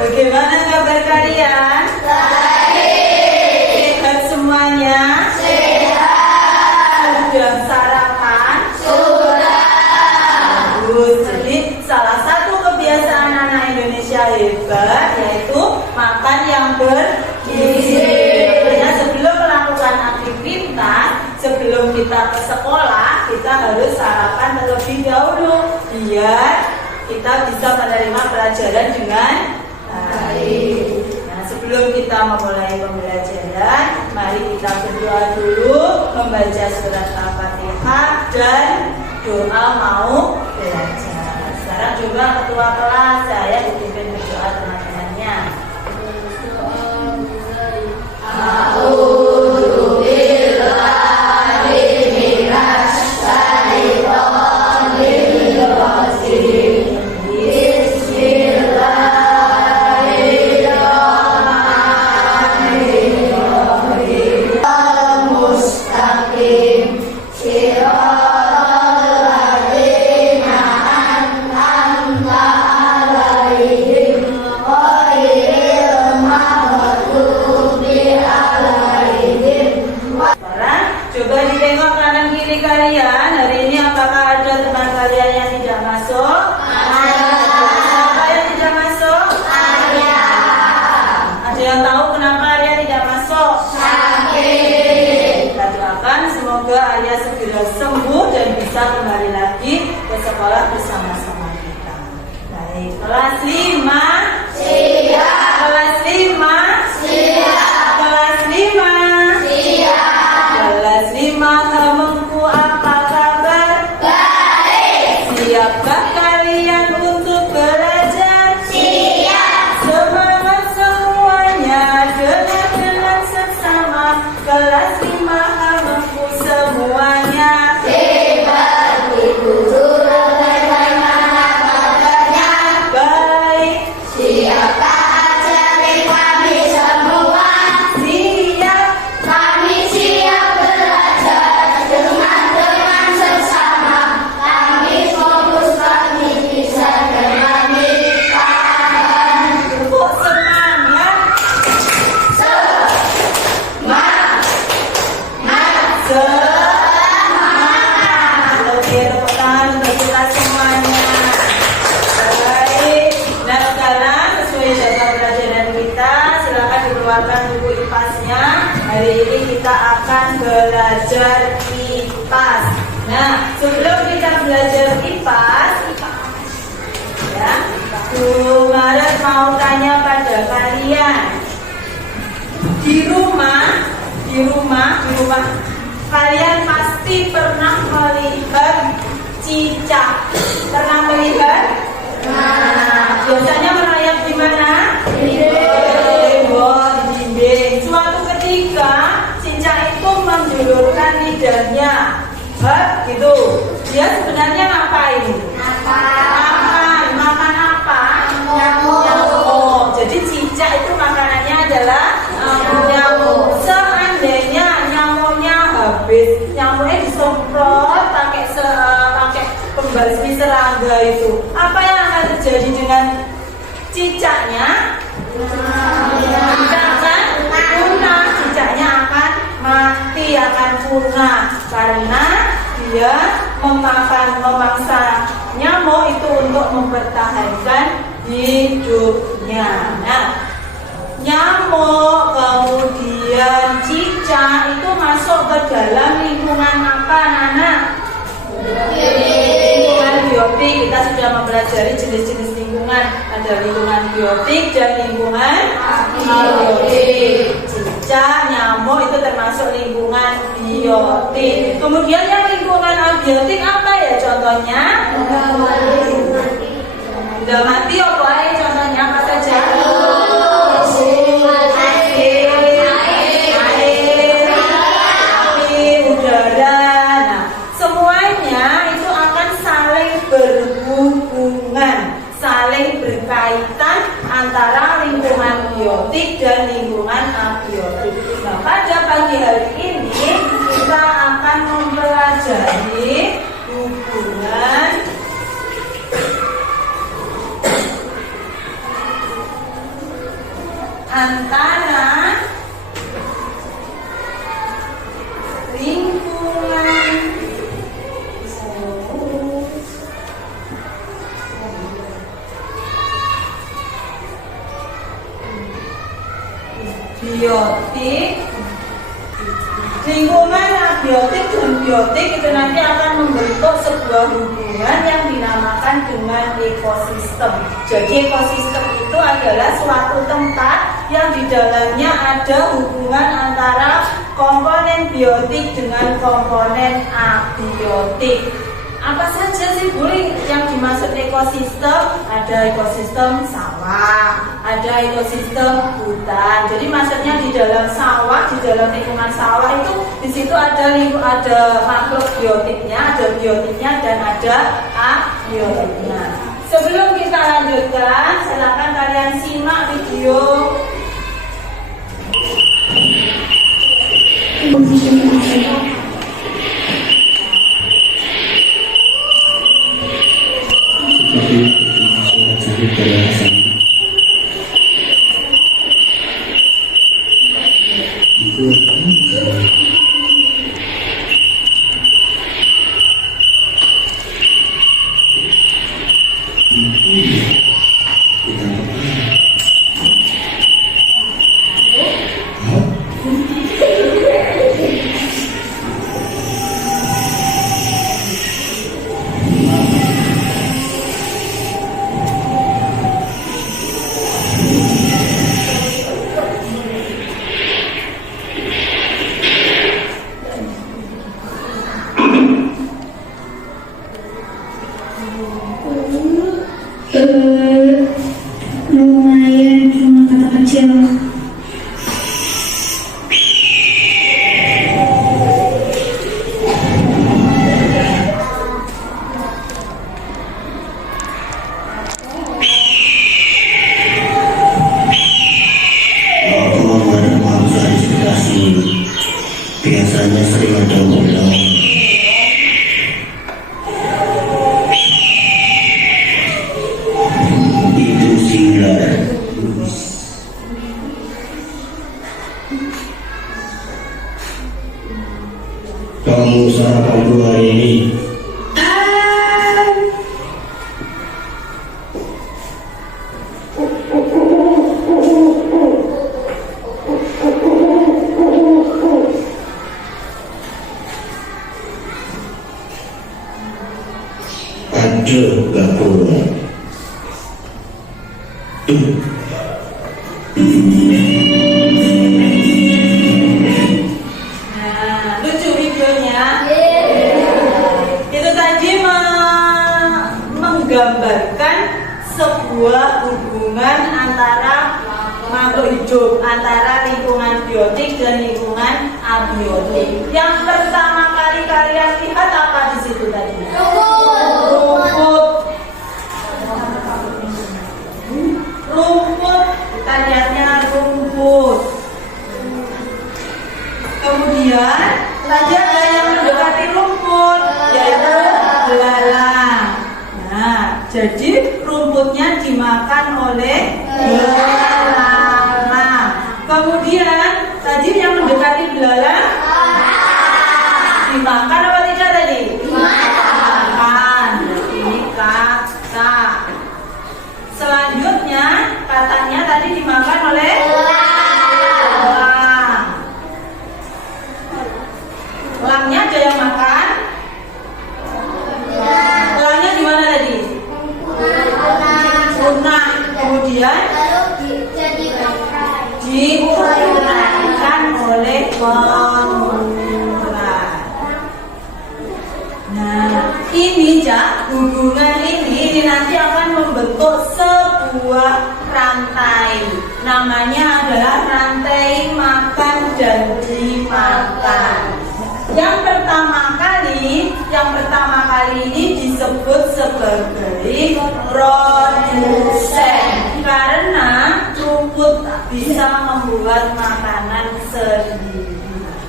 Bagaimana kabar kalian? Sehat semuanya? Sudah sarapan? Bagus. Jadi salah satu kebiasaan anak Indonesia hebat yaitu makan yang bergizi. Makanya sebelum melakukan aktivitas, sebelum kita ke sekolah, kita harus sarapan terlebih dahulu biar kita bisa menerima pelajaran dengan baik. Nah, sebelum kita memulai pembelajaran, mari kita berdoa dulu, membaca surat Al-Fatihah dan doa mau belajar. Sekarang juga ketua kelas saya dipimpin berdoa teman-temannya. Coba ditengok kanan kiri kalian. Hari ini apakah ada teman kalian yang tidak masuk? Siapa yang tidak masuk? Ada yang tahu kenapa Arya tidak masuk? Kita doakan semoga Arya segera sembuh dan bisa kembali lagi ke sekolah bersama-sama kita. Baik, kelas 5 siap. Kelas 5 siap. Kelas 5 kelas 5 hamengku apa kabar? Baik. Siapkah kalian untuk belajar? Siap. Semangat semuanya, dengan seksama. Kelas 5 hamengku semuanya. Seperti guru bagaimana kabarnya? Baik. Siapkah ajarin kami semua? Siap. Kami siap belajar dengan sesama. Kami fokus, kami bisa dengan paham. Kok semangat? Semangat. Semangat. Oke, tepuk tangan untuk kita semuanya. Baik. Nah, sekarang sesuai jadwal pelajaran kita, silakan dikeluarkan buku IPAS-nya. Hari ini kita akan belajar IPAS. Nah, sebelum kita belajar IPAS, ya, Guru Maret mau tanya pada kalian. Di rumah kalian pasti pernah melihat cicak. Pernah melihat? Nah, biasanya merayap di mana? Di dinding. Suatu ketika cicak itu menjulurkan lidahnya. Gitu. Dia sebenarnya ngapain? Makan apa? Nyamuk. Jadi cicak itu makanannya adalah nyamuk. Seandainya nyamuknya habis, nyamuknya disemprot pakai pembasmi serangga itu, apa yang akan terjadi dengan cicaknya? Punah. Cicaknya akan mati, akan punah karena dia memangsa nyamuk itu untuk mempertahankan hidupnya. Nah, nyamuk kemudian cicak itu masuk ke dalam lingkungan apa, Nana? Lingkungan biotik. Kita sudah mempelajari jenis-jenis lingkungan. Ada lingkungan biotik dan lingkungan abiotik. Cicak, nyamuk itu termasuk lingkungan biotik. Kemudian yang lingkungan abiotik apa ya contohnya? Udah mati apa ya contohnya? Apa saja? Udara. Nah, semuanya itu akan saling kaitan antara lingkungan biotik dan lingkungan abiotik. Nah, pada pagi hari ini kita akan mempelajari hubungan antara lingkungan biotik, lingkungan abiotik dan biotik itu nanti akan membentuk sebuah hubungan yang dinamakan dengan ekosistem. Jadi ekosistem itu adalah suatu tempat yang di dalamnya ada hubungan antara komponen biotik dengan komponen abiotik. Apa saja sih Bu yang dimaksud ekosistem? Ada ekosistem sawah, ada ekosistem hutan. Jadi maksudnya di dalam sawah, di dalam lingkungan sawah itu di situ ada makhluk biotiknya, ada biotiknya dan ada abiotiknya. Sebelum kita lanjutkan, silakan kalian simak video. Lumayan cuma kata kecil. Biasanya sering ada ulang. Itu silar. Kamu sarapan dulu hari ini? Aduh, gak pulang. Nah, lucu videonya. Itu tadi menggambarkan sebuah hubungan antara makhluk hidup, antara lingkungan biotik dan lingkungan abiotik. Yang pertama kali kalian lihat apa di situ tadi? Rumput, kita lihatnya rumput. Kemudian tadi ada yang mendekati rumput, yaitu belalang. Nah, jadi rumputnya dimakan oleh belalang. Kemudian tadi yang mendekati belalang dimakan apa tidak tadi? Dimakan. Ini kata. Selanjutnya katanya tadi dimakan oleh elang. Elangnya ada yang makan? Elangnya di mana tadi? Punah. Kemudian dimakan oleh pengular. Nah, ini hubungan ini nanti akan membentuk sebuah rantai. Namanya adalah rantai makan dan dimakan. Yang pertama kali ini disebut sebagai menjadi produsen karena rumput bisa membuat makanan sendiri.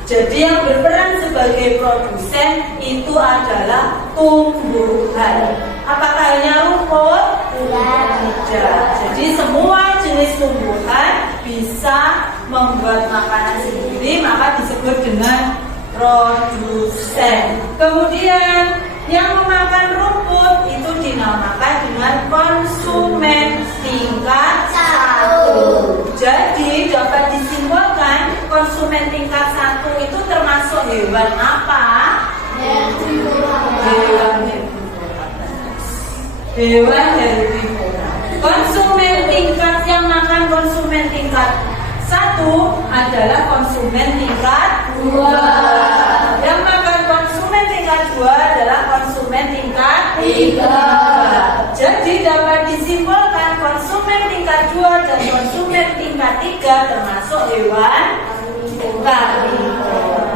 Jadi yang berperan sebagai produsen itu adalah tumbuhan. Apakah hanya rumput? Tidak. Jadi semua jenis tumbuhan bisa membuat makanan sendiri, maka disebut dengan produsen. Kemudian yang memakan rumput itu dinamakan dengan konsumen tingkat 1. Jadi dapat disimpulkan konsumen tingkat 1 itu termasuk hewan apa? Hewan herbivora. Konsumen tingkat yang makan konsumen tingkat 1 adalah konsumen tingkat 2. Yang makan konsumen tingkat 2 adalah konsumen tingkat 3. Jadi dapat disimpulkan konsumen tingkat 2 dan konsumen tingkat 3 termasuk hewan karnivora.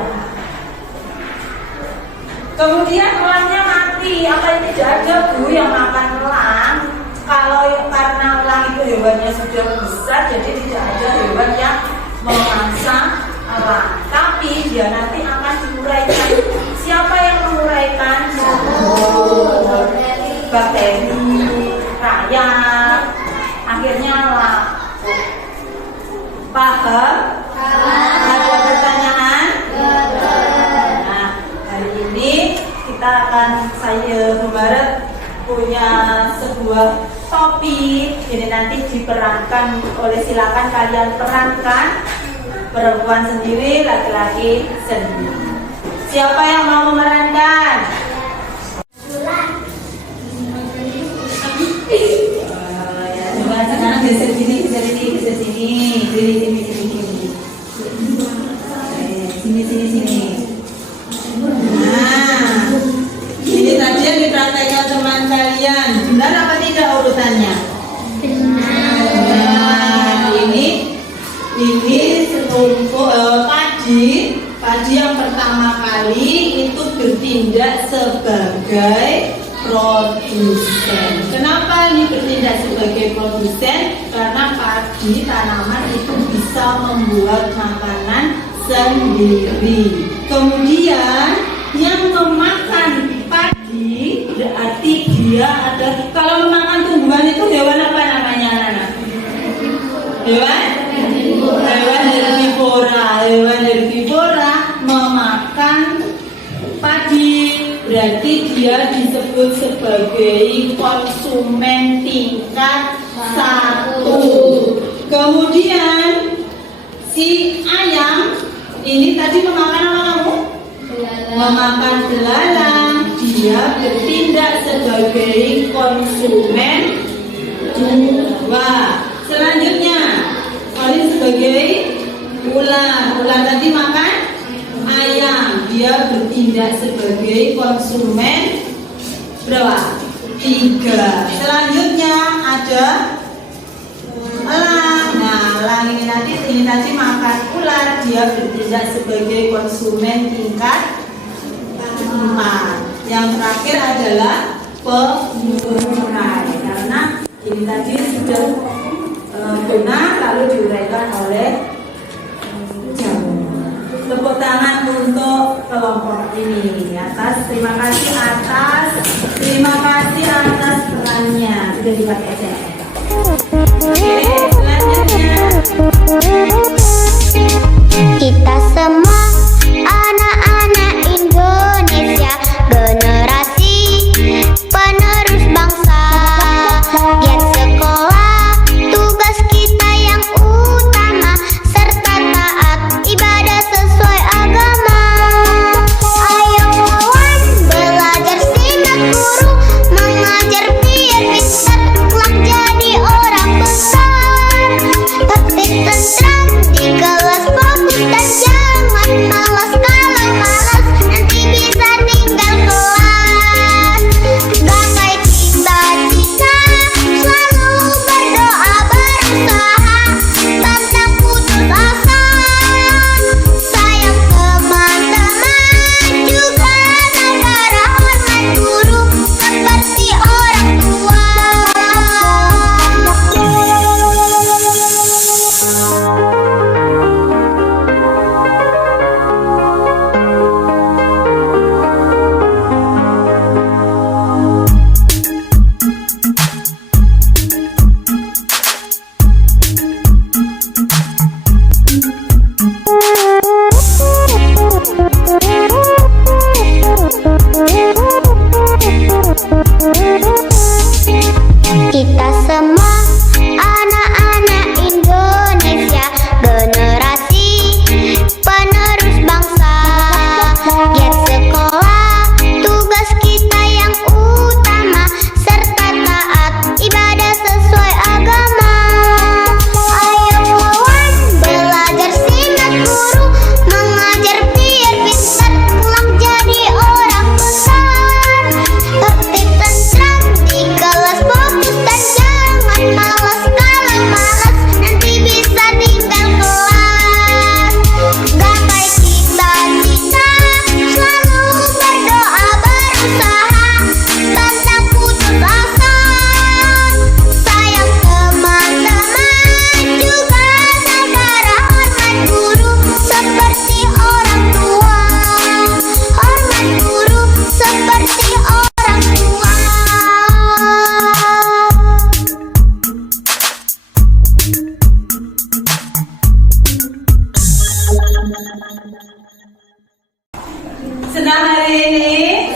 Kemudian elangnya mati. Apa yang tidak ada Bu yang makan elang? Kalau karena elang itu hewannya sudah besar, jadi tidak ada hewan yang memangsa elang. Tapi dia nanti akan diuraikan. Siapa yang menguraikan? Bakteri, rayap, akhirnya elang. Paham? Ada pertanyaan? Nah, hari ini saya Mubarak punya sebuah topik. Ini nanti diperankan oleh, silakan kalian perankan, perempuan sendiri, laki-laki sendiri. Siapa yang mau memerankan? Coba sekarang geser sini, geser sini, geser sini, sini. Nah, ini tadi yang dipraktekkan teman kalian. Benar apa tidak urutannya? Benar. Ini setumpuk padi yang pertama kali itu bertindak sebagai produsen. Kenapa ini bertindak sebagai produsen? Karena padi tanaman itu bisa membuat makanan sendiri. Kemudian yang memakan padi berarti dia ada. Kalau memakan tumbuhan itu hewan apa namanya, anak-anak? Hewan herbivora. Hewan herbivora memakan padi, berarti dia disebut sebagai konsumen tingkat 1. Kemudian si ayam ini tadi memakan apa kamu? Memakan belalang. Dia bertindak sebagai konsumen 2. Selanjutnya ini sebagai ular. Ular tadi makan ayam. Dia bertindak sebagai konsumen berapa? 3. Selanjutnya ada elang. Nah, elang ini tadi makan ular. Dia bertindak sebagai konsumen tingkat 4. Yang terakhir adalah pengurai, karena ini tadi sudah guna lalu diuraikan oleh jamur. Tepuk tangan untuk kelompok ini. Terima kasih atas perannya. Sudah dipakai aja. Oke, selanjutnya kita semua anak-anak Indonesia, generasi penerus bangsa. Giat sekolah, tugas kita yang utama, serta taat ibadah sesuai agama. Ayo kawan, belajar simak guru, mengajar biar bisa kelak jadi orang besar. Tapi Senang hari ini?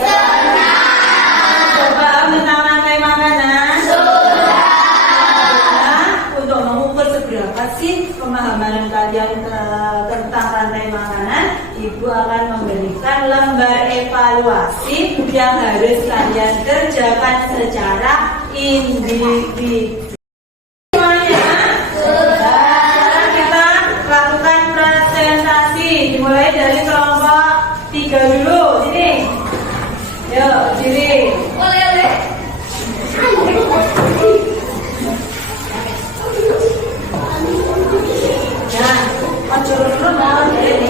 Coba tentang rantai makanan? Untuk mengukur seberapa sih pemahaman kalian tentang rantai makanan, Ibu akan memberikan lembar evaluasi yang harus kalian kerjakan secara individu. Semuanya? Sekarang kita lakukan presentasi. Dimulai dari kelompok 3 dulu. Sini. Yuk, berdiri. Nah, turun-turun mau dari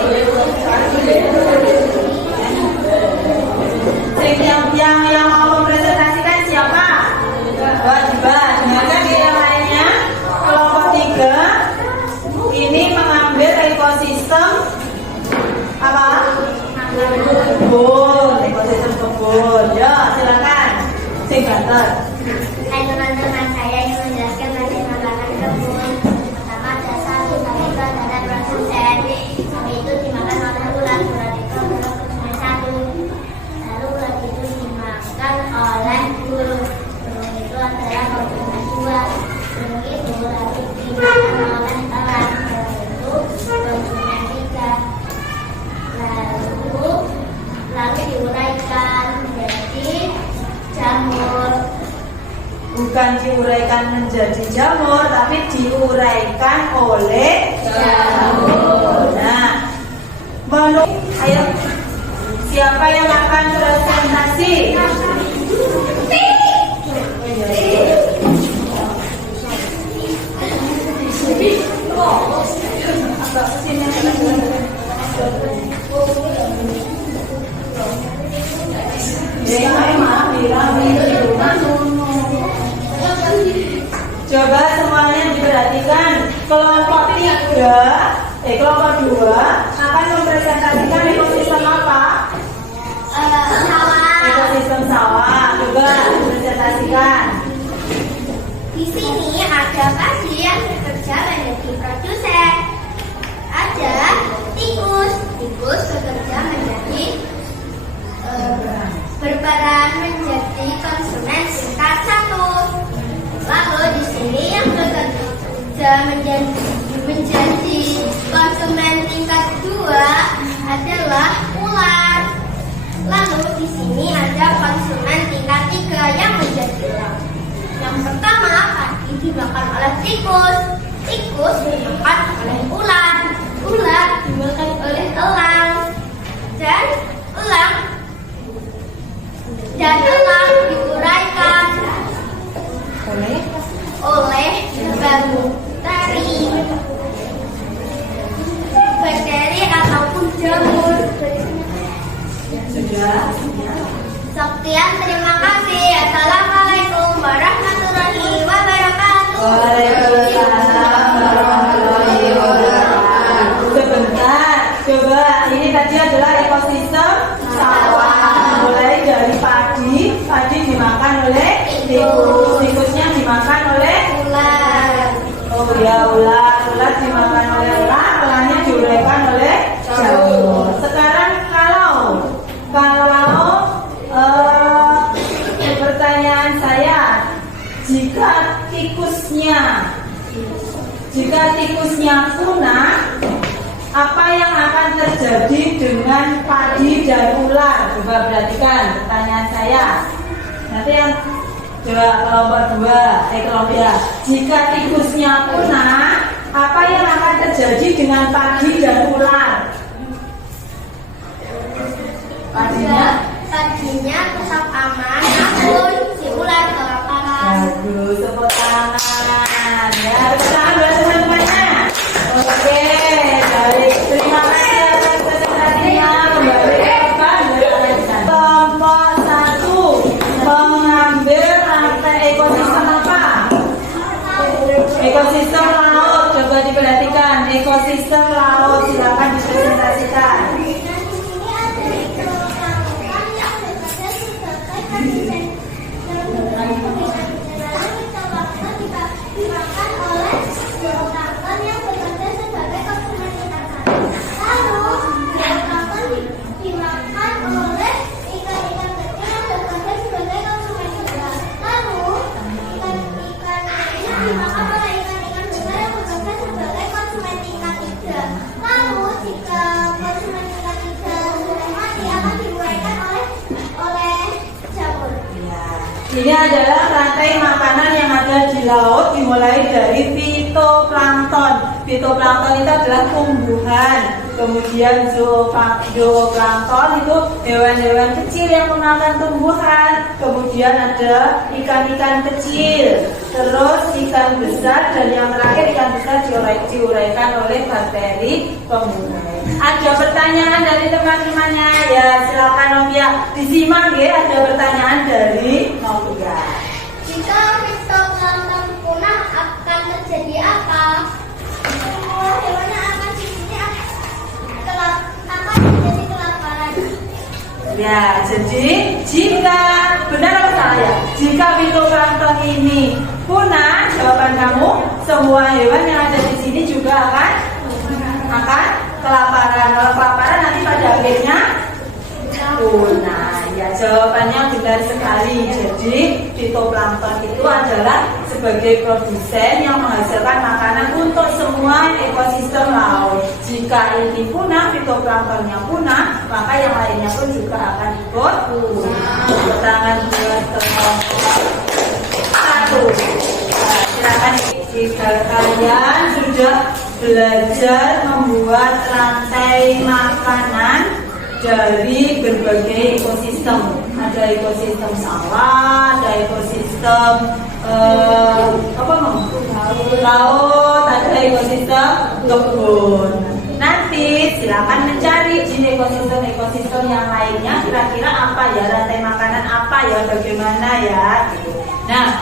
yang mau mempresentasikan siapa? Coba dengarkan yang lainnya. Kelompok 3 ini mengambil ekosistem apa? Kebun, ekosistem kebun. Ya, silakan. Sing banter. Hai teman-teman, saya ingin menjelaskan rantai makanan kebun. Pertama ada satu tarikan dan produsen, itu dimakan oleh ulat. Ulat itu adalah konsumen satu. Lalu ulat itu dimakan oleh burung. Burung itu adalah konsumen dua. Burung itu lalu dimakan oleh elang. Elang itu konsumen tiga. Lalu diuraikan menjadi jamur. Bukan diuraikan menjadi jamur, tapi diuraikan oleh jamur. Nah, ayo, siapa yang akan presentasi? Coba semuanya diperhatikan. Kelompok 2 akan mempresentasikan ekosistem apa? Sawah. Ekosistem sawah. Coba dipresentasikan. Di sini ada padi yang bekerja menjadi produsen. Ada tikus. Tikus bekerja menjadi berperan menjadi konsumen tingkat 1. Lalu di sini yang bekerja menjadi konsumen tingkat 2 adalah ular. Lalu di sini ada konsumen tingkat 3 yang menjadi elang. Yang pertama padi dimakan oleh tikus. Tikus dimakan oleh ular. Ular dimakan oleh elang. Dan elang diuraikan oleh bakteri, ataupun jamur. Sudah. Sekian, terima kasih. Assalamualaikum warahmatullahi wabarakatuh. Waalaikumsalam warahmatullahi wabarakatuh. Sebentar, coba ini tadi adalah ekosistem sawah. Mulai dari padi dimakan oleh tikus, tikusnya dimakan oleh ular. Oh ya, ular dimakan oleh elang, elangnya diuraikan oleh jamur. Sekarang kalau pertanyaan saya, jika tikusnya punah, apa yang akan terjadi dengan padi dan ular? Coba perhatikan pertanyaan saya. Nanti yang coba kelompok 2, jika tikusnya punah, apa yang akan terjadi dengan padi dan ular? Padinya tetap aman, namun si ular kelaparan. Bagus, tepuk tangan. Ya, tepuk tangan buat teman-temannya. Oke, baik. Terima kasih atas presentasinya. Kembali ke depan. Kelompok 1 mengambil rantai ekosistem apa? Ekosistem laut. Coba diperhatikan. Ekosistem laut. Silakan dipresentasikan. Dimakan oleh adalah rantai makanan yang ada di laut dimulai dari fitoplankton. Fitoplankton itu adalah tumbuhan. Kemudian zooplankton itu hewan-hewan kecil yang memakan tumbuhan. Kemudian ada ikan-ikan kecil. Terus ikan besar dan yang terakhir ikan besar diuraikan oleh bakteri pengurai. Ada pertanyaan dari teman-temannya? Ya silakan Novia disimak ya. Ada pertanyaan dari Novia. Jika fitoplankton punah akan terjadi apa? Semua hewan yang akan di sini akan terjadi kelaparan. Ya, jadi jika benar atau salah ya? Jika fitoplankton ini punah, jawaban kamu semua hewan yang ada di sini juga akan kelaparan. Kalau kelaparan nanti pada akhirnya punah. Ya, jawabannya benar sekali. Jadi fitoplankton itu adalah sebagai produsen yang menghasilkan makanan untuk semua ekosistem laut. Jika ini punah, fitoplanktonnya punah, maka yang lainnya pun juga akan ikut punah. Tangan buat satu. Silakan. Jika kalian sudah belajar membuat rantai makanan dari berbagai ekosistem. Ada ekosistem sawah, ada ekosistem laut, ada ekosistem kebun. Nanti silakan mencari jenis ekosistem yang lainnya. Kira-kira apa ya, rantai makanan apa ya, bagaimana ya gitu. Nah,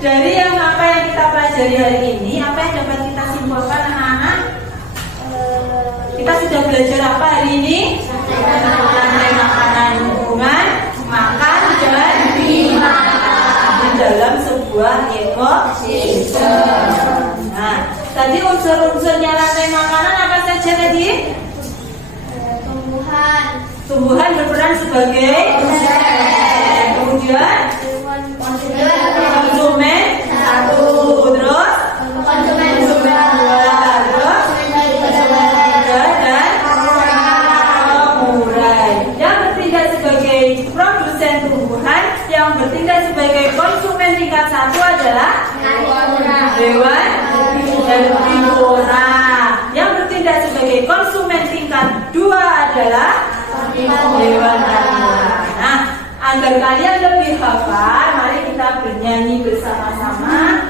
dari apa yang kita pelajari hari ini, apa yang dapat kita simpulkan anak-anak? Kita sudah belajar apa hari ini? Rantai makanan, hubungan makan dan dimakan di dalam sebuah ekosistem. Nah, tadi unsur-unsurnya rantai makanan apa saja tadi? Tumbuhan berperan sebagai kemudian konsumen satu, terus konsumen dua, terus dan pengurai. Yang bertindak sebagai produsen tumbuhan, yang bertindak sebagai konsumen tingkat satu adalah hewan herbivora. Yang bertindak sebagai konsumen tingkat dua adalah hewan karnivora. Nah, agar kalian lebih hafal, mari kita bernyanyi bersama-sama.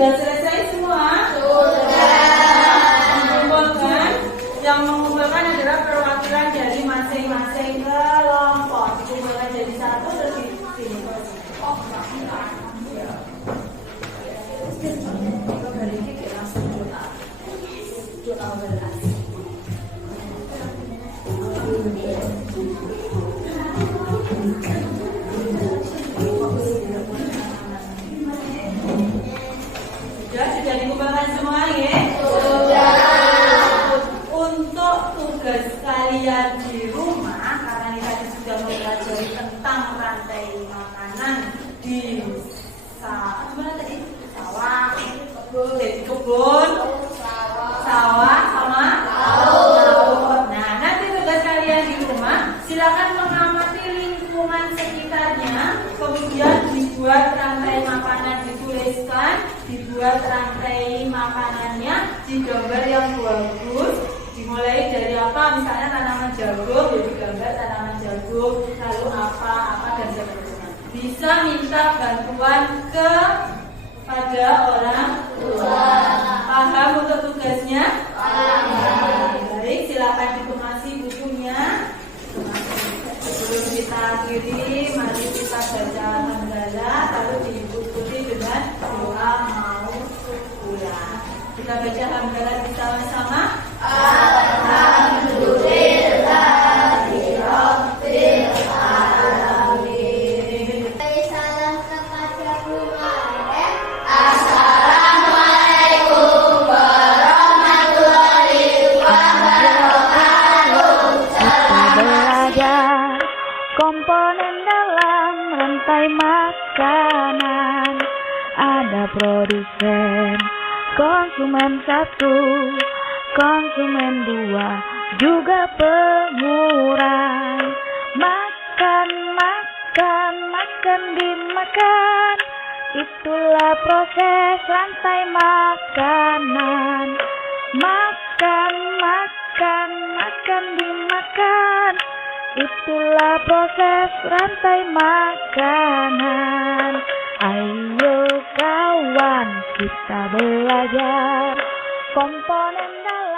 Sudah selesai semua? Mengumpulkan. Yang mengumpulkan adalah perwakilan dari masing-masing kelompok. Dikumpulkan jadi satu terus di sini. Sudah dikumpulkan semua ya? Untuk tugas kalian di rumah, karena ini tadi sudah mempelajari tentang rantai makanan di sawah, kebun, sawah sama laut. Nah, nanti tugas kalian di rumah, silakan mengamati lingkungan sekitarnya, kemudian dibuat rantai makanan, dituliskan, dibuat rantai makanannya di gambar yang bagus. Dimulai dari apa? Misalnya tanaman jagung, jadi gambar tanaman jagung, lalu apa dan seterusnya. Bisa minta bantuan kepada orang tua. Paham untuk tugasnya? Baik, silakan ditemasi bukunya. Sebelum kita akhiri, mari kita baca hamdalah, lalu diikuti dengan doa mau pulang. Kita baca hamdalah bersama-sama. Salam kepada guru. Belajar komponen dalam rantai makanan. Ada produsen, konsumen satu, konsumen dua, juga pengurai. Makan, makan, makan dimakan. Itulah proses rantai makanan. Makan, makan, makan dimakan. Itulah proses rantai makanan. Ayo kawan, kita belajar komponen dalam